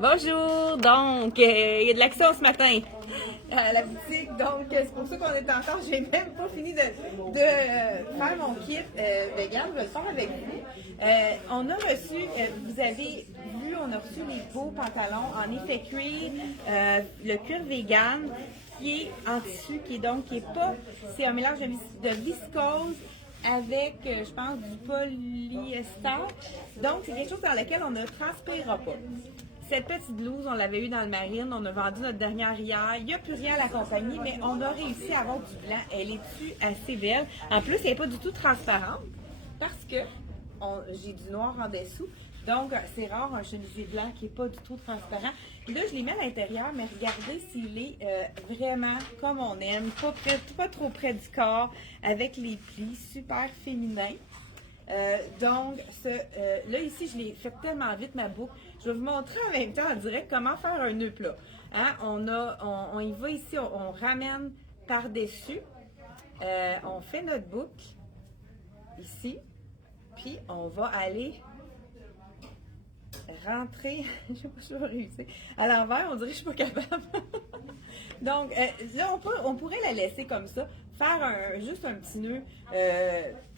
Bonjour! Donc, il y a de l'action ce matin à la boutique, donc c'est pour ça qu'on est en retard. J'ai même pas fini de faire mon kit vegan. Je vais le faire avec vous. On a reçu, vous avez vu, on a reçu les beaux pantalons en effet cuir, le cuir vegan qui est en tissu, c'est un mélange de viscose avec, je pense, du polyester. Donc, c'est quelque chose dans lequel on ne transpirera pas. Cette petite blouse, on l'avait eue dans le marine, on a vendu notre dernière hier. Il n'y a plus rien à la compagnie, mais on a réussi à avoir du blanc. Elle est-tu assez belle? En plus, elle n'est pas du tout transparente parce que j'ai du noir en dessous. Donc, c'est rare un chemisier blanc qui n'est pas du tout transparent. Puis là, je l'ai mis à l'intérieur, mais regardez s'il est vraiment comme on aime, pas trop près du corps, avec les plis, super féminins. Là, ici, je l'ai fait tellement vite, ma boucle. Je vais vous montrer en même temps en direct comment faire un nœud plat. Hein? On y va ici, on ramène par-dessus. On fait notre boucle ici. Puis, on va aller rentrer. Je ne sais pas si je vais réussir. À l'envers, on dirait que je ne suis pas capable. Donc, là, on pourrait la laisser comme ça. Faire juste un petit nœud,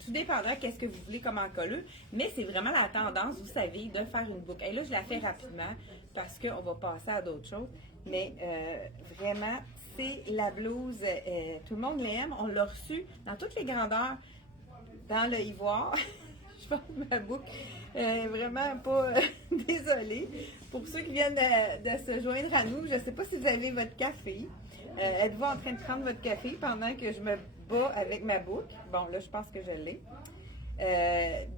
tout dépendant qu'est-ce que vous voulez comme encolleux, mais c'est vraiment la tendance, vous savez, de faire une boucle. Et là, je la fais rapidement parce qu'on va passer à d'autres choses, mais vraiment, c'est la blouse, tout le monde l'aime, on l'a reçue dans toutes les grandeurs, dans le ivoire. Je pense que ma boucle est vraiment pas désolée. Pour ceux qui viennent de se joindre à nous, je ne sais pas si vous avez votre café. Êtes-vous en train de prendre votre café pendant que je me bats avec ma boucle? Bon, là, je pense que je l'ai.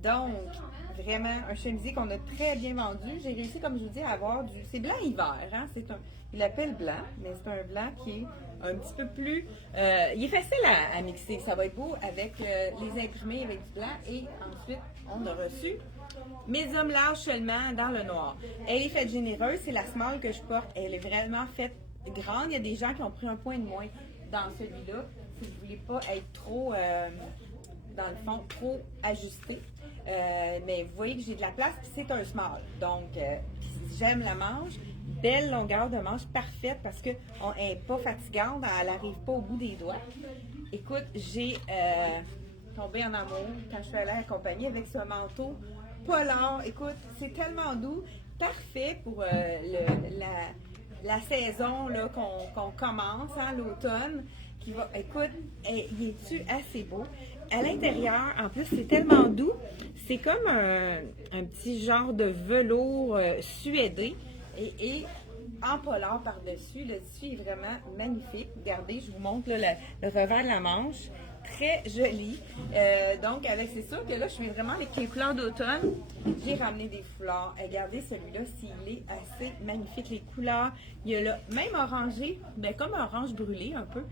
Donc, vraiment, un chemisier qu'on a très bien vendu. J'ai réussi, comme je vous dis, à avoir du... C'est blanc hiver, hein? Il l'appelle blanc, mais c'est un blanc qui est un petit peu plus... il est facile à mixer. Ça va être beau avec les imprimés avec du blanc. Et ensuite, on a reçu mes hommes larges seulement dans le noir. Elle est faite généreuse. C'est la small que je porte. Elle est vraiment faite grande. Il y a des gens qui ont pris un point de moins dans celui-là. Si vous ne voulez pas être trop, dans le fond, trop ajusté. Mais vous voyez que j'ai de la place, puis c'est un small. Donc, j'aime la manche. Belle longueur de manche, parfaite, parce qu'elle n'est pas fatigante, elle n'arrive pas au bout des doigts. Écoute, j'ai tombé en amour quand je suis allée accompagner avec ce manteau polar. Écoute, c'est tellement doux, parfait pour la saison là, qu'on commence, hein, l'automne. Écoute, il est-tu assez beau? À l'intérieur, en plus, c'est tellement doux. C'est comme un petit genre de velours suédé et en polar par-dessus. Le tissu est vraiment magnifique. Regardez, je vous montre là, le revers de la manche. Très joli. Donc, c'est sûr que là, je suis vraiment avec les couleurs d'automne. J'ai ramené des foulards. Regardez celui-là, s'il est assez magnifique. Les couleurs, il y a là, même orangé, mais comme orange brûlé un peu,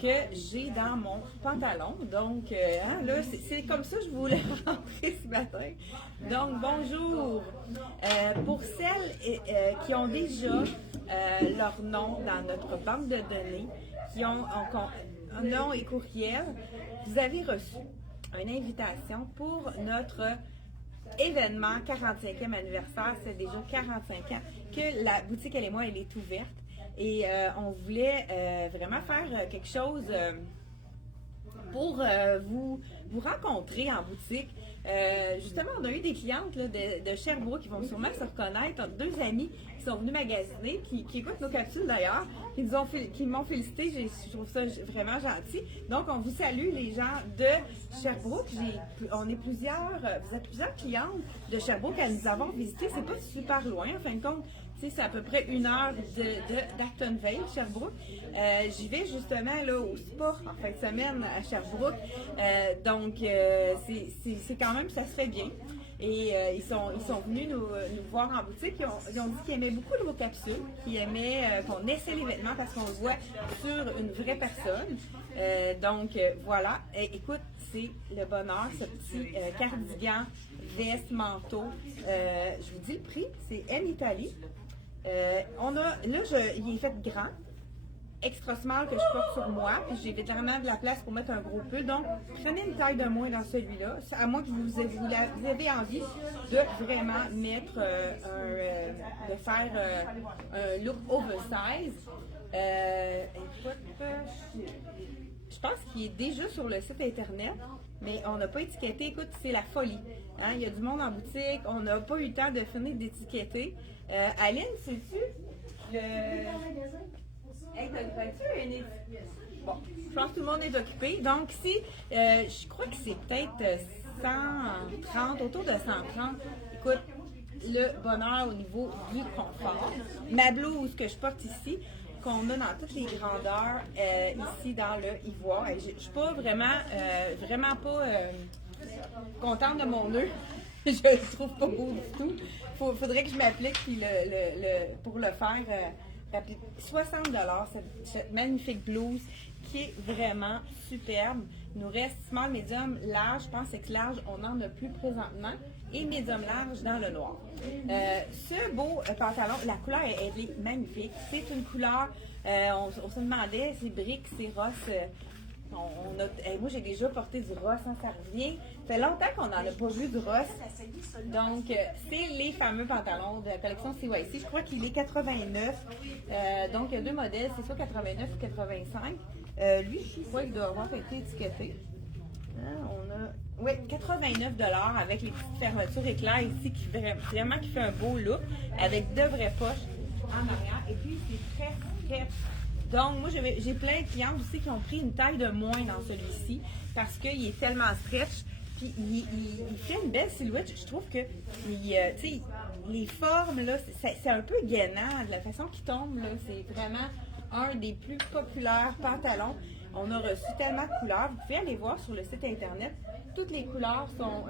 que j'ai dans mon pantalon. Donc, là, c'est comme ça que je voulais rentrer ce matin. Donc, bonjour. Pour celles qui ont déjà leur nom dans notre banque de données, qui ont nom et courriel, vous avez reçu une invitation pour notre événement 45e anniversaire. C'est déjà 45 ans que la boutique, elle et moi, elle est ouverte. Et on voulait vraiment faire quelque chose pour vous rencontrer en boutique. Justement, on a eu des clientes là, de Sherbrooke qui vont sûrement se reconnaître, deux amis qui sont venus magasiner, qui écoutent nos capsules d'ailleurs, qui m'ont félicité. Je trouve ça vraiment gentil. Donc, on vous salue, les gens de Sherbrooke. On est vous êtes plusieurs clientes de Sherbrooke à nous avoir visités. C'est pas super loin, en fin de compte. C'est à peu près 1 heure d'Actonville, Sherbrooke. J'y vais justement là, au spa en fin de semaine à Sherbrooke. Donc, c'est quand même, ça se fait bien. Et ils sont venus nous voir en boutique. Ils ont dit qu'ils aimaient beaucoup vos capsules, qu'ils aimaient qu'on essaie les vêtements parce qu'on le voit sur une vraie personne. Voilà. Écoute, c'est le bonheur, ce petit cardigan, veste, manteau. Je vous dis le prix, c'est En Italie. Il est fait grand. extra small que je porte sur moi, puis j'ai vraiment de la place pour mettre un gros pull. Donc, prenez une taille de moins dans celui-là, à moins que vous avez envie de vraiment mettre de faire un look oversize. Écoute, je pense qu'il est déjà sur le site internet, mais on n'a pas étiqueté. Écoute, c'est la folie. Hein? Il y a du monde en boutique, on n'a pas eu le temps de finir d'étiqueter. Aline, sais-tu? Hey, t'as-tu une... Bon, je pense que tout le monde est occupé. Donc, si, je crois que c'est peut-être 130, autour de 130. Écoute, le bonheur au niveau du confort. Ma blouse que je porte ici, qu'on a dans toutes les grandeurs, ici dans le ivoire. Je ne suis pas vraiment pas contente de mon nœud. Je le trouve pas beau du tout. Faudrait que je m'applique puis pour le faire. 60 cette magnifique blouse qui est vraiment superbe. Il nous reste small, medium, large. Je pense que large, on n'en a plus présentement. Et medium large dans le noir. Ce beau pantalon, la couleur est magnifique. C'est une couleur, on se demandait, c'est brique, c'est rosse. Moi, j'ai déjà porté du rosse, hein, ça revient. Ça fait longtemps qu'on n'en a pas vu du rosse. Donc, c'est les fameux pantalons de la collection CYC. Je crois qu'il est 89. Donc, il y a deux modèles, c'est soit 89 ou 85. Lui, je crois qu'il doit avoir été étiqueté. Oui, 89 $ avec les petites fermetures éclairs ici, qui fait un beau look, avec de vraies poches en arrière. Et puis, c'est très. Donc, moi, j'ai plein de clientes aussi qui ont pris une taille de moins dans celui-ci parce qu'il est tellement stretch. Puis, il fait une belle silhouette. Je trouve que les formes, là, c'est un peu gainant. De la façon qu'il tombe, là, c'est vraiment un des plus populaires pantalons. On a reçu tellement de couleurs. Vous pouvez aller voir sur le site internet. Toutes les couleurs sont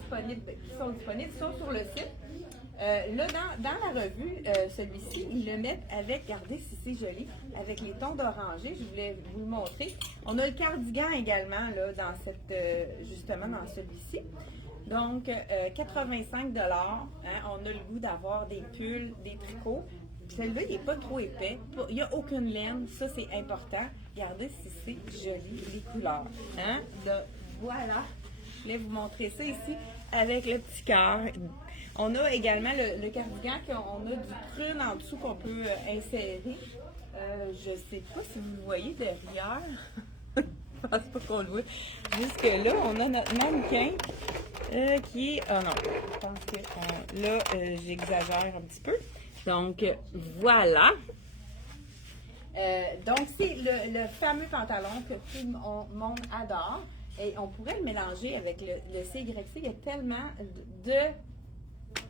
disponibles, sont sur le site. Là, dans la revue, celui-ci, ils le mettent avec, regardez si c'est joli, avec les tons d'orangé. Je voulais vous le montrer. On a le cardigan également, là, justement dans celui-ci. Donc, 85 $. Hein, on a le goût d'avoir des pulls, des tricots. Celui-là, il n'est pas trop épais. Il n'y a aucune laine. Ça, c'est important. Regardez si c'est joli, les couleurs. Hein? Là, voilà. Je vais vous montrer ça ici avec le petit cœur. On a également le cardigan, on a du prune en dessous qu'on peut insérer. Je ne sais pas si vous le voyez derrière. Je ne pense pas qu'on le voit. Jusque là, on a notre mannequin qui est... Oh non, je pense que là, j'exagère un petit peu. Donc, voilà. Donc, c'est le fameux pantalon que tout le monde adore. Et on pourrait le mélanger avec le CYC. Il y a tellement de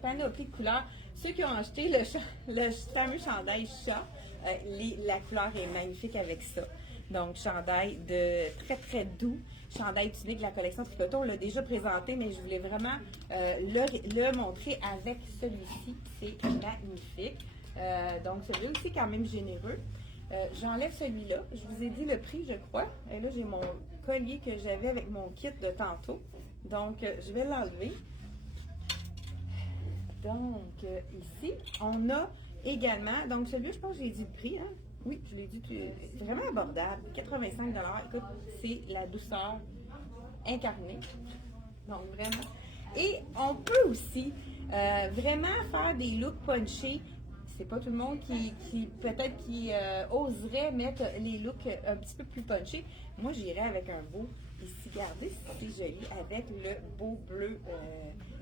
panoplie de couleurs. Ceux qui ont acheté le fameux chandail chat, la couleur est magnifique avec ça. Donc, chandail de très doux. Chandail tunique de la collection Tricoton. On l'a déjà présenté, mais je voulais vraiment le montrer avec celui-ci. C'est magnifique. Donc, celui-là aussi quand même généreux. J'enlève celui-là. Je vous ai dit le prix, je crois. Et là, j'ai mon collier que j'avais avec mon kit de tantôt. Donc, je vais l'enlever. Donc, ici, on a également... Donc, celui-là, je pense que j'ai dit le prix, hein? Oui, je l'ai dit. C'est vraiment abordable. 85 $. Écoute, c'est la douceur incarnée. Donc, vraiment. Et on peut aussi vraiment faire des looks punchés. C'est pas tout le monde qui peut-être oserait mettre les looks un petit peu plus punchés. Moi, j'irais avec un beau ici. Regardez, c'est joli avec le beau bleu.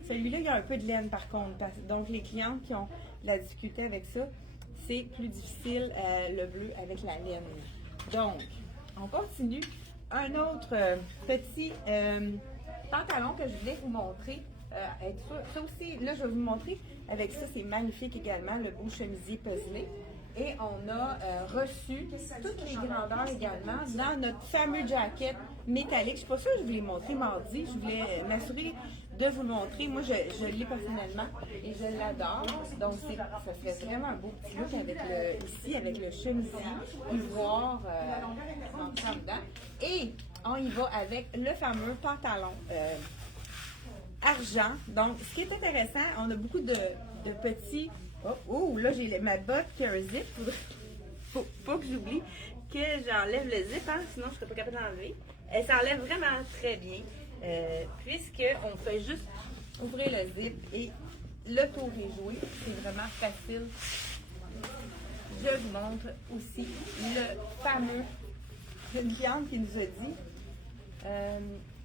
Celui-là, il y a un peu de laine par contre. Donc, les clientes qui ont de la difficulté avec ça, c'est plus difficile le bleu avec la laine. Donc, on continue. Un autre petit pantalon que je voulais vous montrer. Ça aussi, là, je vais vous montrer. Avec ça, c'est magnifique également, le beau chemisier puzzlé. Et on a reçu toutes les grandeurs également dans notre fameux jacket métallique. Je ne suis pas sûre que je vous l'ai montré mardi. Je voulais m'assurer de vous le montrer. Moi, je l'ai personnellement et je l'adore. Donc, ça serait vraiment un beau petit look avec le chemisier ivoire en dedans. Et on y va avec le fameux pantalon argent. Donc, ce qui est intéressant, on a beaucoup de petits... Oh, là, j'ai ma botte qui a un zip. faut que j'oublie que j'enlève le zip, hein, sinon je ne serais pas capable d'enlever. Elle s'enlève vraiment très bien, puisqu'on fait juste ouvrir le zip et le tour est joué. C'est vraiment facile. Je vous montre aussi le fameux, une cliente qui nous a dit,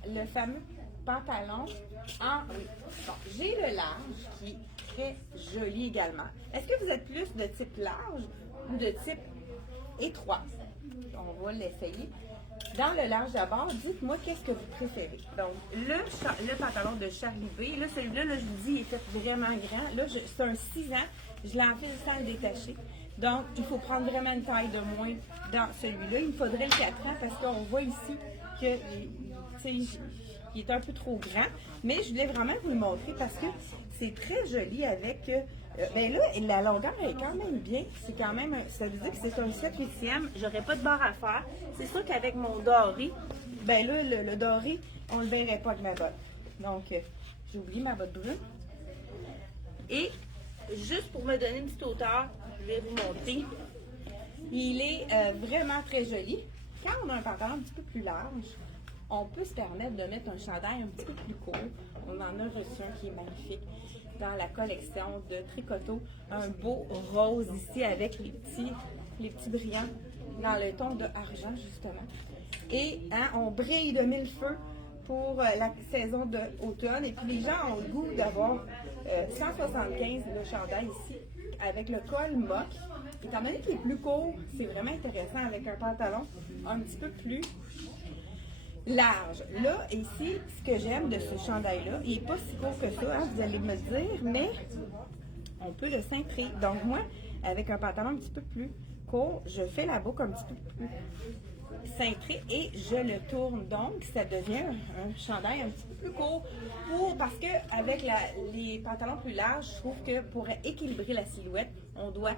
le fameux pantalon en... Oui, bon, j'ai le large qui est très joli également. Est-ce que vous êtes plus de type large ou de type étroit? On va l'essayer. Dans le large d'abord, dites-moi qu'est-ce que vous préférez. Donc, le pantalon de Charlie B, là, celui-là, là, je vous dis, il est fait vraiment grand. Là, c'est un 6 ans. Je l'enfile sans le détacher. Donc, il faut prendre vraiment une taille de moins dans celui-là. Il me faudrait le 4 ans parce qu'on voit ici que il est un peu trop grand. Mais je voulais vraiment vous le montrer parce que c'est très joli avec... ben là, la longueur est quand même bien. C'est quand même... Ça veut dire que c'est un 7/8e. J'aurais pas de barre à faire. C'est sûr qu'avec mon doré, ben là, le doré, on le verrait pas avec ma botte. Donc, j'ai oublié ma botte brune. Et juste pour me donner une petite hauteur, je vais vous montrer. Il est vraiment très joli. Quand on a un pantalon un petit peu plus large, on peut se permettre de mettre un chandail un petit peu plus court. On en a reçu un qui est magnifique dans la collection de Tricoto. Un beau rose ici avec les petits brillants dans le ton de argent justement. Et hein, on brille de mille feux pour la saison d'automne. Et puis les gens ont le goût d'avoir 175 le chandail ici avec le col mock. Étant donné qu'il est plus court, c'est vraiment intéressant avec un pantalon un petit peu plus large. Là, ici, ce que j'aime de ce chandail-là, il n'est pas si court que ça, hein, vous allez me le dire, mais on peut le cintrer. Donc moi, avec un pantalon un petit peu plus court, je fais la boucle un petit peu plus cintré et je le tourne. Donc, ça devient un chandail un petit peu plus court parce que avec les pantalons plus larges, je trouve que pour équilibrer la silhouette, on doit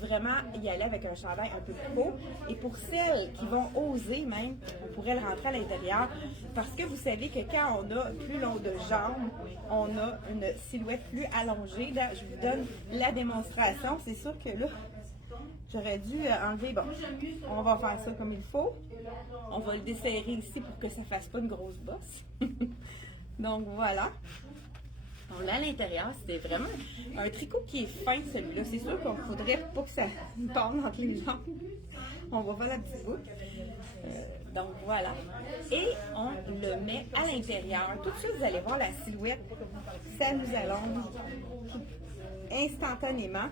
vraiment y aller avec un chandail un peu plus court. Et pour celles qui vont oser même, on pourrait le rentrer à l'intérieur parce que vous savez que quand on a plus long de jambes, on a une silhouette plus allongée. Là, je vous donne la démonstration. C'est sûr que là, j'aurais dû enlever, bon, on va faire ça comme il faut. On va le desserrer ici pour que ça ne fasse pas une grosse bosse. Donc voilà. Donc là, à l'intérieur, c'était vraiment un tricot qui est fin, celui-là. C'est sûr qu'on ne faudrait pas que ça pende entre les jambes. On va faire la petite boucle. Donc voilà. Et on le met à l'intérieur. Tout de suite, vous allez voir la silhouette. Ça nous allonge instantanément.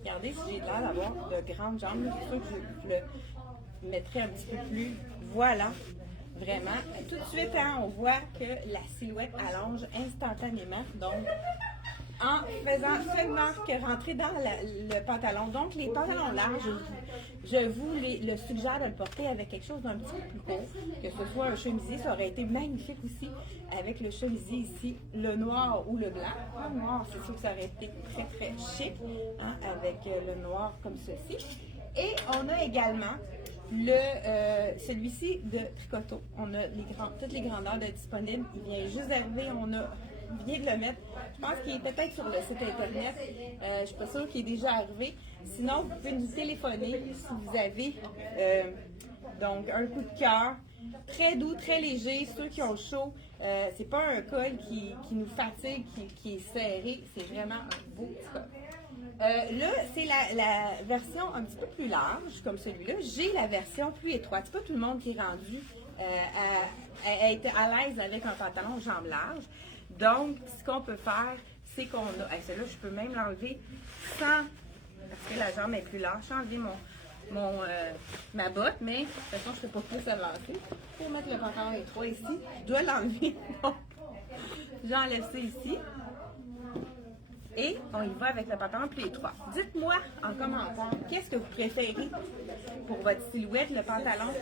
Regardez si j'ai l'air d'avoir de grandes jambes. C'est sûr que je le mettrai un petit peu plus. Voilà. Vraiment. Tout de suite, hein, on voit que la silhouette allonge instantanément. Donc, en faisant seulement que rentrer dans le pantalon. Donc, les pantalons larges, je vous le suggère de le porter avec quelque chose d'un petit peu plus court. Que ce soit un chemisier, ça aurait été magnifique aussi avec le chemisier ici, le noir ou le blanc. Le noir, c'est sûr que ça aurait été très, très chic, hein, avec le noir comme ceci. Et on a également celui-ci de Tricoto. On a toutes les grandeurs de disponibles. Il vient juste d'arriver. On vient de le mettre. Je pense qu'il est peut-être sur le site internet. Je ne suis pas sûre qu'il est déjà arrivé. Sinon, vous pouvez nous téléphoner si vous avez donc un coup de cœur. Très doux, très léger. Ceux qui ont chaud, c'est pas un col qui nous fatigue, qui est serré. C'est vraiment un beau petit col. Là, c'est la version un petit peu plus large, comme celui-là. J'ai la version plus étroite. C'est pas tout le monde qui est rendu à être à l'aise avec un pantalon jambes larges. Donc, ce qu'on peut faire, c'est qu'on a... Celle-là, je peux même l'enlever sans... Parce que la jambe est plus large. J'ai enlevé ma botte, mais de toute façon, je ne peux pas plus avancer. Pour mettre le pantalon étroit ici, je dois l'enlever. J'enlève ça ici. Et on y va avec le pantalon plus étroit. Dites-moi en commentaire, qu'est-ce que vous préférez pour votre silhouette, le pantalon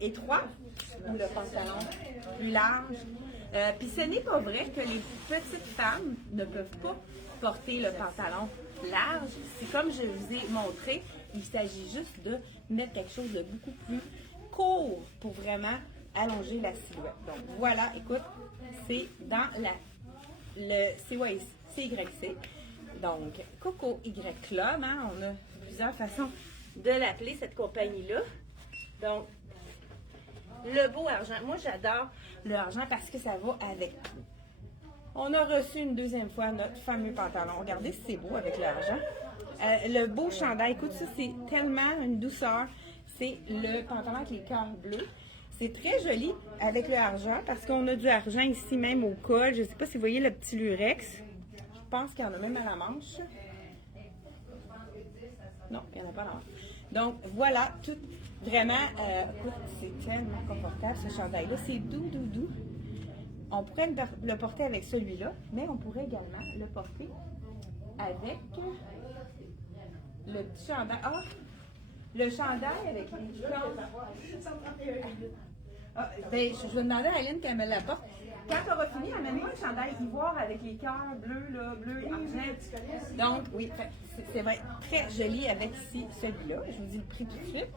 étroit ou le pantalon plus large? Puis ce n'est pas vrai que les petites femmes ne peuvent pas porter le pantalon large. C'est comme je vous ai montré, il s'agit juste de mettre quelque chose de beaucoup plus court pour vraiment allonger la silhouette. Donc voilà, écoute, c'est dans le CYC. Donc, Coco Y Club, hein, plusieurs façons de l'appeler, cette compagnie-là. Donc, le beau argent. Moi, j'adore le argent parce que ça va avec tout. On a reçu une deuxième fois notre fameux pantalon. Regardez si c'est beau avec l'argent. Le beau chandail, écoute, ça, c'est tellement une douceur. C'est le pantalon avec les cœurs bleus. C'est très joli avec le argent parce qu'on a du argent ici même au col. Je ne sais pas si vous voyez le petit lurex. Je pense qu'il y en a même à la manche. Non, il n'y en a pas à la manche. Donc, voilà, tout vraiment, écoute, c'est tellement confortable ce chandail-là. C'est doux, doux, doux. On pourrait le porter avec celui-là, mais on pourrait également le porter avec le petit chandail. Ah! Le chandail avec les cornes. Ah, ben, je vais demander à Aline qu'elle me l'apporte. Quand on va finir, amène-moi le chandail ivoire avec les cœurs bleus, là, bleu et argent. Donc, oui, c'est vrai, très joli avec ici celui-là. Je vous dis le prix tout de suite.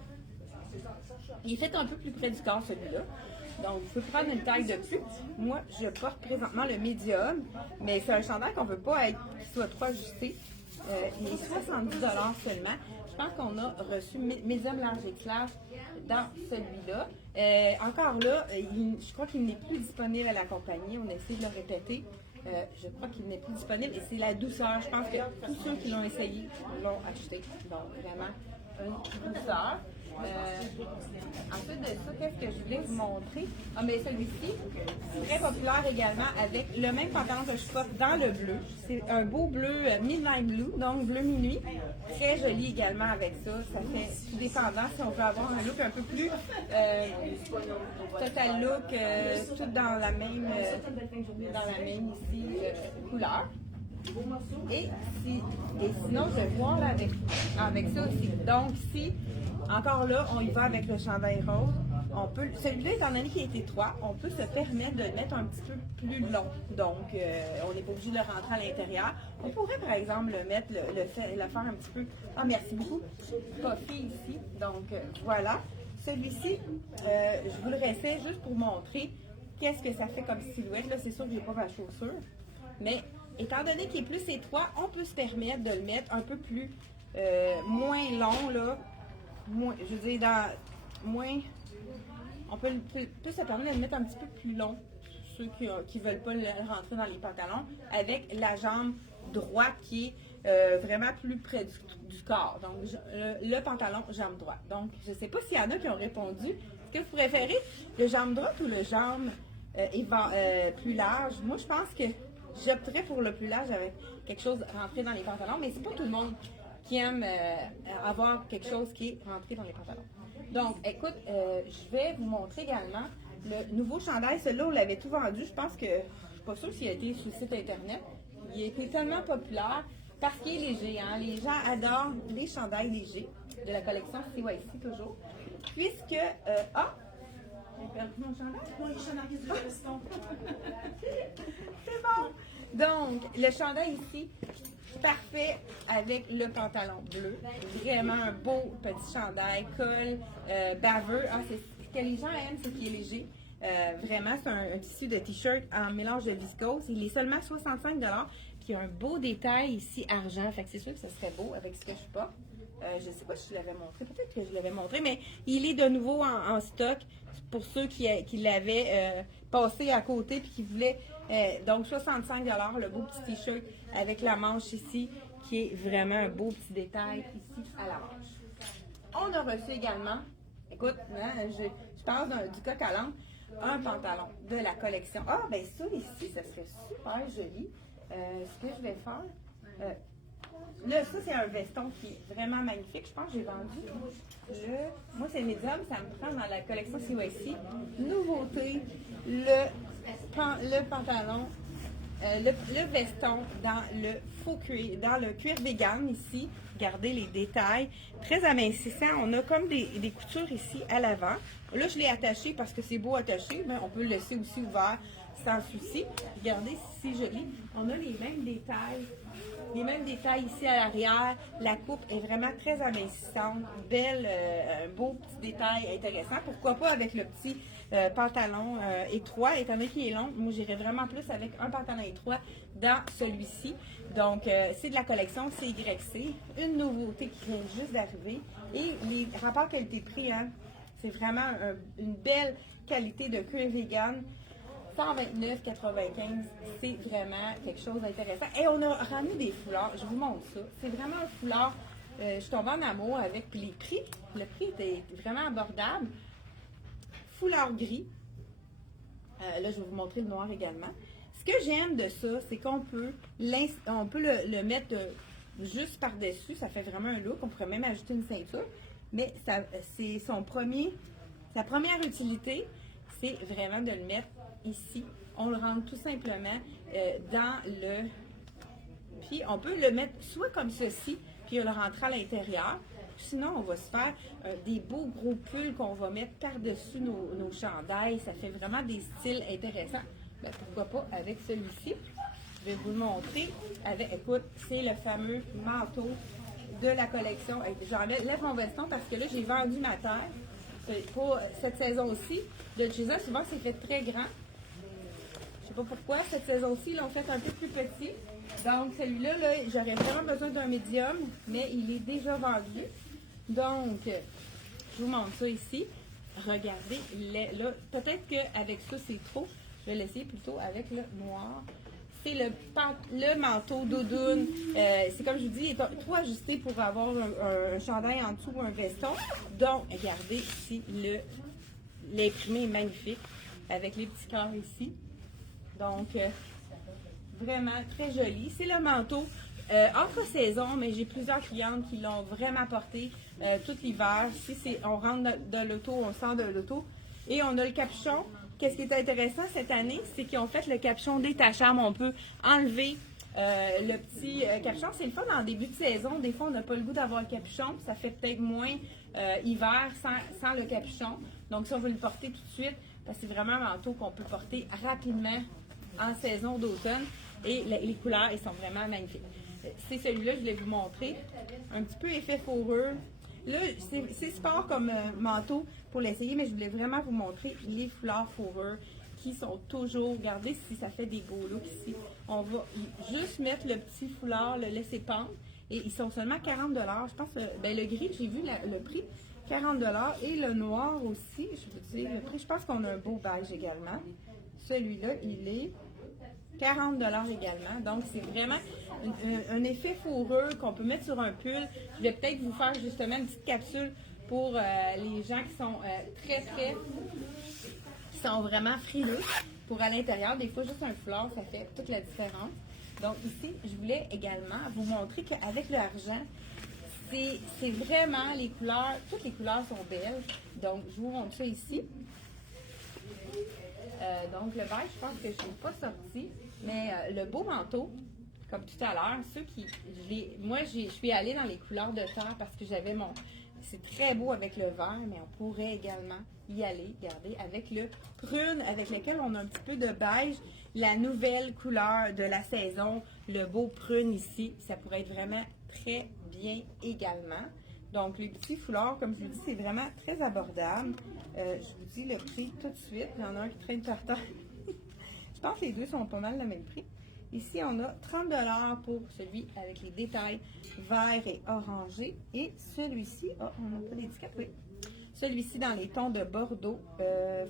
Il est fait un peu plus près du corps, celui-là. Donc, vous pouvez prendre une taille de plus. Moi, je porte présentement le médium, mais c'est un chandail qu'on ne veut pas qu'il soit trop ajusté. Il est 70 $ seulement. Je pense qu'on a reçu médium, large et large dans celui-là. Encore là, je crois qu'il n'est plus disponible à la compagnie. On a essayé de le répéter. Je crois qu'il n'est plus disponible et c'est la douceur. Je pense que tous ceux qui l'ont essayé l'ont acheté. Donc, vraiment, une douceur. Ensuite de ça, qu'est-ce que je voulais vous montrer? Ah, mais celui-ci, très populaire également avec le même pantalon que je porte dans le bleu. C'est un beau bleu midnight blue, donc bleu minuit. Très joli également avec ça. Ça fait tout dépendant si on veut avoir un look un peu plus total look, tout dans la même ici, couleur. Et sinon, je vais voir avec ça aussi. Donc, si, encore là, on y va avec le chandail rose, celui-là, étant donné qu'il est étroit, on peut se permettre de le mettre un petit peu plus long. Donc, on n'est pas obligé de le rentrer à l'intérieur. On pourrait, par exemple, le mettre, le faire un petit peu, ah, merci beaucoup, puffy ici. Donc, voilà. Celui-ci, je vous le réessaye juste pour montrer qu'est-ce que ça fait comme silhouette. Là, c'est sûr que je n'ai pas ma chaussure, mais étant donné qu'il est plus étroit, on peut se permettre de le mettre un peu plus, moins long, là. Je veux dire, on peut se permettre de le mettre un petit peu plus long, ceux qui ne veulent pas le rentrer dans les pantalons, avec la jambe droite qui est vraiment plus près du corps. Donc, le pantalon, jambe droite. Donc, je ne sais pas s'il y en a qui ont répondu. Est-ce que vous préférez le jambe droite ou le jambe plus large? Moi, je pense que j'opterais pour le plus large avec quelque chose rentré dans les pantalons, mais c'est pas tout le monde qui aime avoir quelque chose qui est rentré dans les pantalons. Donc, écoute, je vais vous montrer également le nouveau chandail. Celui-là, on l'avait tout vendu. Je pense que, je ne suis pas sûre s'il a été sur le site internet. Il a été tellement populaire parce qu'il est léger. Hein? Les gens adorent les chandails légers de la collection CYC toujours. Puisque, j'ai perdu mon chandail? Pour les chandails du veston. C'est bon! Donc, le chandail ici, parfait avec le pantalon bleu. Vraiment un beau petit chandail, col, baveux. Ah, ce que les gens aiment, c'est qu'il est léger. Vraiment, c'est un tissu de t-shirt en mélange de viscose. Il est seulement 65 $. Puis il y a un beau détail ici, argent. Fait que c'est sûr que ce serait beau avec ce que je porte. Je ne sais pas si je l'avais montré. Peut-être que je l'avais montré, mais il est de nouveau en stock pour ceux qui l'avaient passé à côté puis qui voulaient. Donc, 65 $, le beau petit t-shirt avec la manche ici, qui est vraiment un beau petit détail ici à la manche. On a reçu également, écoute, hein, je parle du coq à l'âne, un pantalon de la collection. Ah, ben ça ici, ça serait super joli. Ce que je vais faire, là, ça c'est un veston qui est vraiment magnifique. Je pense que j'ai vendu moi c'est médium, ça me prend dans la collection CYC. Nouveauté, le pantalon, le veston dans le faux cuir, dans le cuir vegan ici. Regardez les détails, très amincissant. On a comme des coutures ici à l'avant. Là, je l'ai attaché parce que c'est beau attaché, mais on peut le laisser aussi ouvert sans souci. Regardez, c'est joli. On a les mêmes détails. Les mêmes détails ici à l'arrière. La coupe est vraiment très amincissante. Belle, un beau petit détail intéressant. Pourquoi pas avec le petit pantalon étroit. Étant donné qu'il est long, moi j'irais vraiment plus avec un pantalon étroit dans celui-ci. Donc, c'est de la collection CYC. Une nouveauté qui vient juste d'arriver. Et les rapports qualité-prix, hein, c'est vraiment une belle qualité de cuir vegan. 129,95, c'est vraiment quelque chose d'intéressant. Et on a ramené des foulards, je vous montre ça. C'est vraiment un foulard, je suis tombée en amour avec les prix. Le prix était vraiment abordable. Foulard gris. Là, je vais vous montrer le noir également. Ce que j'aime de ça, c'est qu'on peut, le mettre juste par-dessus. Ça fait vraiment un look. On pourrait même ajouter une ceinture. Mais c'est sa première utilité, c'est vraiment de le mettre ici. On le rentre tout simplement dans le... Puis on peut le mettre soit comme ceci, puis le rentrer à l'intérieur. Sinon, on va se faire des beaux gros pulls qu'on va mettre par-dessus nos chandails. Ça fait vraiment des styles intéressants. Ben, pourquoi pas avec celui-ci. Je vais vous le montrer. Écoute, c'est le fameux manteau de la collection. J'enlève mon veston parce que là, j'ai vendu ma terre. Pour cette saison-ci, de chez eux, souvent, c'est fait très grand. Je sais pas pourquoi. Cette saison-ci, ils l'ont fait un peu plus petit. Donc, celui-là, là, j'aurais vraiment besoin d'un médium, mais il est déjà vendu. Donc, je vous montre ça ici. Regardez, là, peut-être qu'avec ça, c'est trop. Je vais l'essayer plutôt avec le noir. C'est le manteau doudoune. C'est comme je vous dis, il est trop ajusté pour avoir un chandail en dessous ou un veston. Donc, regardez ici, l'imprimé est magnifique avec les petits cœurs ici. Donc, vraiment très joli. C'est le manteau entre saison, mais j'ai plusieurs clientes qui l'ont vraiment porté tout l'hiver. Si on rentre de l'auto, on sort de l'auto. Et on a le capuchon. Qu'est-ce qui est intéressant cette année, c'est qu'ils ont fait le capuchon détachable. On peut enlever le petit capuchon. C'est le fun en début de saison. Des fois, on n'a pas le goût d'avoir le capuchon. Ça fait peut-être moins hiver sans le capuchon. Donc, si on veut le porter tout de suite, parce que c'est vraiment un manteau qu'on peut porter rapidement en saison d'automne. Et les couleurs, ils sont vraiment magnifiques. C'est celui-là, je voulais vous montrer. Un petit peu effet fourrure. Là, c'est sport comme manteau pour l'essayer, mais je voulais vraiment vous montrer les foulards fourrure qui sont toujours, regardez si ça fait des beaux looks ici. On va juste mettre le petit foulard, le laisser pendre, et ils sont seulement 40 $. Je pense, ben le gris, j'ai vu le prix, 40 $, et le noir aussi, je vous dis le prix, je pense qu'on a un beau beige également. Celui-là, il est 40 $ également. Donc, c'est vraiment un effet fourrure qu'on peut mettre sur un pull. Je vais peut-être vous faire justement une petite capsule pour les gens qui sont qui sont vraiment frileux. Pour à l'intérieur, des fois, juste un foulard, ça fait toute la différence. Donc, ici, je voulais également vous montrer qu'avec l'argent, c'est vraiment les couleurs, toutes les couleurs sont belles. Donc, je vous montre ça ici. Donc, le beige, je pense que je ne l'ai pas sorti. Mais le beau manteau, comme tout à l'heure, moi, je suis allée dans les couleurs de terre parce que j'avais c'est très beau avec le vert, mais on pourrait également y aller, regardez, avec le prune, avec lequel on a un petit peu de beige. La nouvelle couleur de la saison, le beau prune ici, ça pourrait être vraiment très bien également. Donc, les petits foulards, comme je vous dis, c'est vraiment très abordable. Je vous dis le prix tout de suite. Il y en a un qui traîne par terre. Je pense que les deux sont pas mal le même prix. Ici, on a 30 $ pour celui avec les détails vert et orangé. Et celui-ci, on n'a pas d'étiquette, oui. Celui-ci dans les tons de Bordeaux,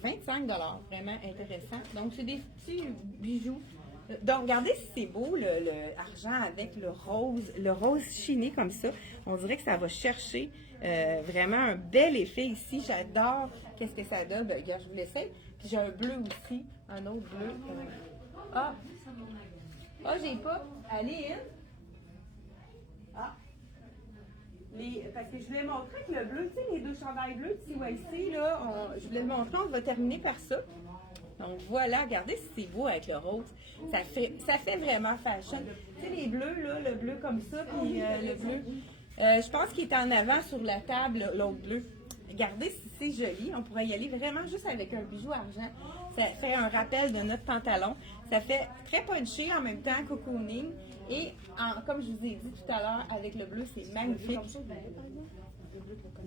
25 $. Vraiment intéressant. Donc, c'est des petits bijoux. Donc, regardez si c'est beau, le argent avec le rose chiné comme ça. On dirait que ça va chercher vraiment un bel effet ici. J'adore. Qu'est-ce que ça donne? Ben, regarde, je vous l'essaye. Puis j'ai un bleu aussi, un autre bleu. Ah, j'ai pas. Allez, parce que je voulais montrer que le bleu, tu sais, les deux chandails bleus de TYC, là, je voulais le montrer, on va terminer par ça. Donc voilà, regardez si c'est beau avec le rose. Ça fait vraiment fashion. Tu sais, les bleus, là, le bleu comme ça, puis le bleu. Je pense qu'il est en avant sur la table, l'autre bleu. Regardez si c'est joli. On pourrait y aller vraiment juste avec un bijou argent. Ça fait un rappel de notre pantalon. Ça fait très punché en même temps, cocooning. Et comme je vous ai dit tout à l'heure, avec le bleu, c'est magnifique.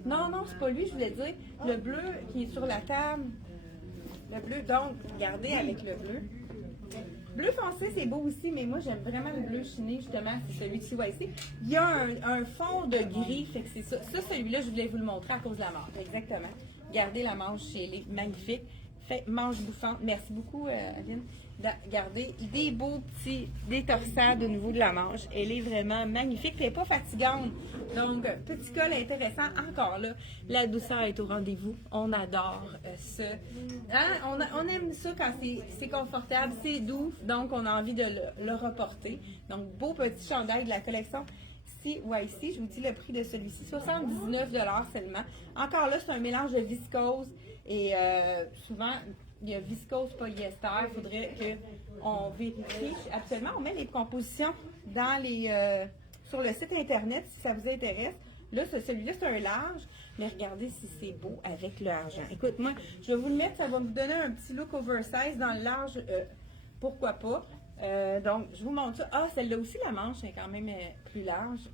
Non, c'est pas lui, je voulais dire. Le bleu qui est sur la table. Le bleu, donc, regardez avec le bleu. Bleu foncé, c'est beau aussi, mais moi, j'aime vraiment le bleu chiné, justement. C'est celui-ci, ici. Il y a un fond de gris, fait que c'est ça. Ça, celui-là, je voulais vous le montrer à cause de la manche. Exactement. Regardez la manche, elle est magnifique. Fait manche bouffante. Merci beaucoup, Aline. Regardez, des beaux petits détorsants au niveau de la manche. Elle est vraiment magnifique. Elle n'est pas fatigante. Donc, petit col intéressant. Encore là, la douceur est au rendez-vous. On adore ça. Hein? On aime ça quand c'est confortable, c'est doux. Donc, on a envie de le reporter. Donc, beau petit chandail de la collection. Ici, je vous dis le prix de celui-ci, 79 seulement. Encore là, c'est un mélange de viscose et souvent, il y a viscose polyester. Il faudrait qu'on vérifie. Absolument, on met les compositions dans sur le site Internet si ça vous intéresse. Là, celui-là, c'est un large, mais regardez si c'est beau avec le argent. Écoute, moi, je vais vous le mettre, ça va vous donner un petit look oversize dans le large, pourquoi pas. Donc, je vous montre ça. Ah, celle-là aussi, la manche est quand même plus large.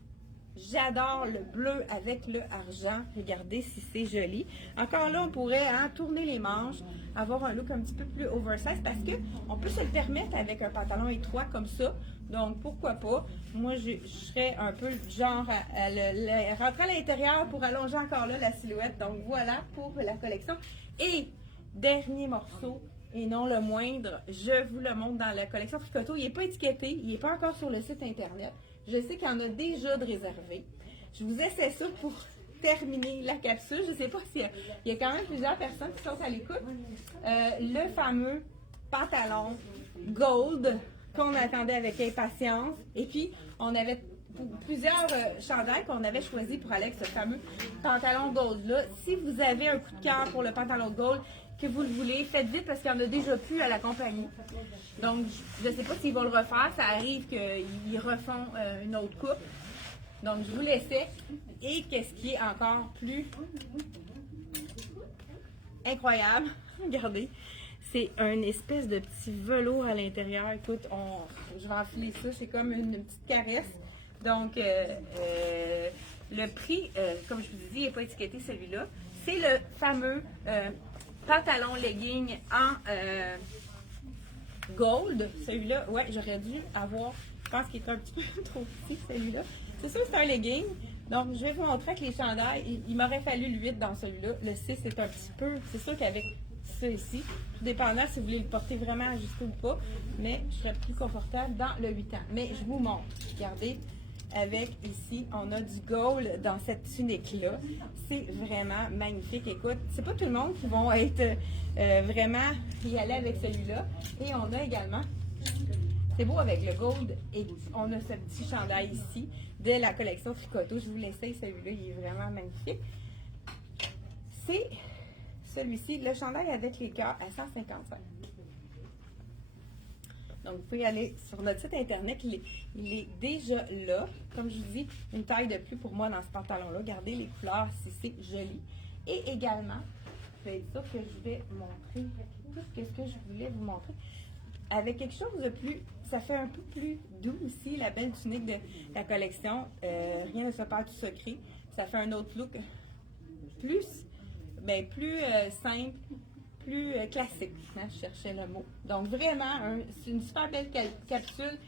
J'adore le bleu avec le argent. Regardez si c'est joli. Encore là, on pourrait tourner les manches, avoir un look un petit peu plus oversize parce qu'on peut se le permettre avec un pantalon étroit comme ça. Donc, pourquoi pas? Moi, je serais un peu du genre à rentrer à l'intérieur pour allonger encore là la silhouette. Donc, voilà pour la collection. Et, dernier morceau, et non le moindre, je vous le montre dans la collection Fricoto. Il n'est pas étiqueté, il n'est pas encore sur le site Internet. Je sais qu'il y en a déjà de réservés. Je vous essaie ça pour terminer la capsule. Je ne sais pas s'il y a quand même plusieurs personnes qui sont à l'écoute. Le fameux pantalon gold qu'on attendait avec impatience. Et puis, on avait plusieurs chandails qu'on avait choisis pour aller avec ce fameux pantalon gold-là. Si vous avez un coup de cœur pour le pantalon gold, que vous le voulez, faites vite parce qu'il y en a déjà plus à la compagnie. Donc, je ne sais pas s'ils vont le refaire. Ça arrive qu'ils refont une autre coupe. Donc, je vous laissais. Et qu'est-ce qui est encore plus incroyable? Regardez. C'est un espèce de petit velours à l'intérieur. Écoute, je vais enfiler ça. C'est comme une petite caresse. Donc, le prix, comme je vous ai dit, il n'est pas étiqueté celui-là. C'est le fameux pantalon legging en gold. Celui-là, ouais, j'aurais dû avoir, je pense qu'il est un petit peu trop petit, celui-là. C'est sûr que c'est un legging. Donc, je vais vous montrer avec les chandails. Il m'aurait fallu le 8 dans celui-là. Le 6 est un petit peu, c'est sûr qu'avec ça ici, tout dépendant si vous voulez le porter vraiment ajusté ou pas, mais je serais plus confortable dans le 8 ans. Mais je vous montre. Regardez. Avec ici, on a du gold dans cette tunique-là. C'est vraiment magnifique. Écoute, c'est pas tout le monde qui vont être vraiment y aller avec celui-là. Et on a également, c'est beau avec le gold, et on a ce petit chandail ici de la collection Fricoto. Je vous l'essaye, celui-là, il est vraiment magnifique. C'est celui-ci, le chandail avec les cœurs à 155. Donc, vous pouvez aller sur notre site Internet. Il est déjà là. Comme je vous dis, une taille de plus pour moi dans ce pantalon-là. Regardez les couleurs, c'est joli. Et également, c'est ça que je vais montrer. Tout ce que je voulais vous montrer. Avec quelque chose de plus, ça fait un peu plus doux aussi, la belle tunique de la collection. Rien ne se perd du secret. Ça fait un autre look plus simple, plus classique, je cherchais le mot. Donc vraiment, c'est une super belle capsule.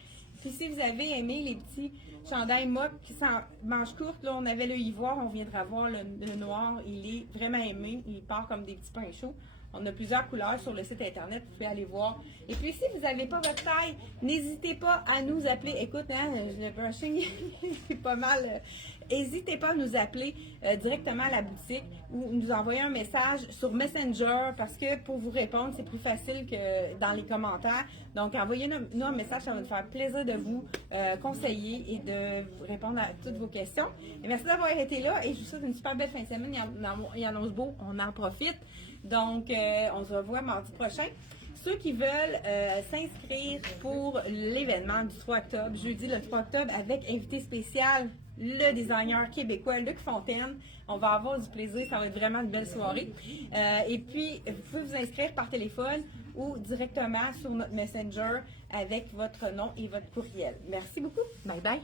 Puis si vous avez aimé les petits chandails mock qui sont manches courtes, là on avait le ivoire, on viendra voir le noir, il est vraiment aimé, il part comme des petits pains chauds. On a plusieurs couleurs sur le site Internet, vous pouvez aller voir. Et puis si vous n'avez pas votre taille, n'hésitez pas à nous appeler. Écoute, le brushing est pas mal. N'hésitez pas à nous appeler directement à la boutique ou nous envoyer un message sur Messenger parce que pour vous répondre, c'est plus facile que dans les commentaires. Donc, envoyez-nous un message, ça va nous faire plaisir de vous conseiller et de vous répondre à toutes vos questions. Et merci d'avoir été là et je vous souhaite une super belle fin de semaine. Il annonce beau, on en profite. Donc, on se revoit mardi prochain. Ceux qui veulent s'inscrire pour l'événement du 3 octobre, jeudi le 3 octobre, avec invité spécial, le designer québécois Luc Fontaine. On va avoir du plaisir, ça va être vraiment une belle soirée. Et puis, vous pouvez vous inscrire par téléphone ou directement sur notre Messenger avec votre nom et votre courriel. Merci beaucoup. Bye bye.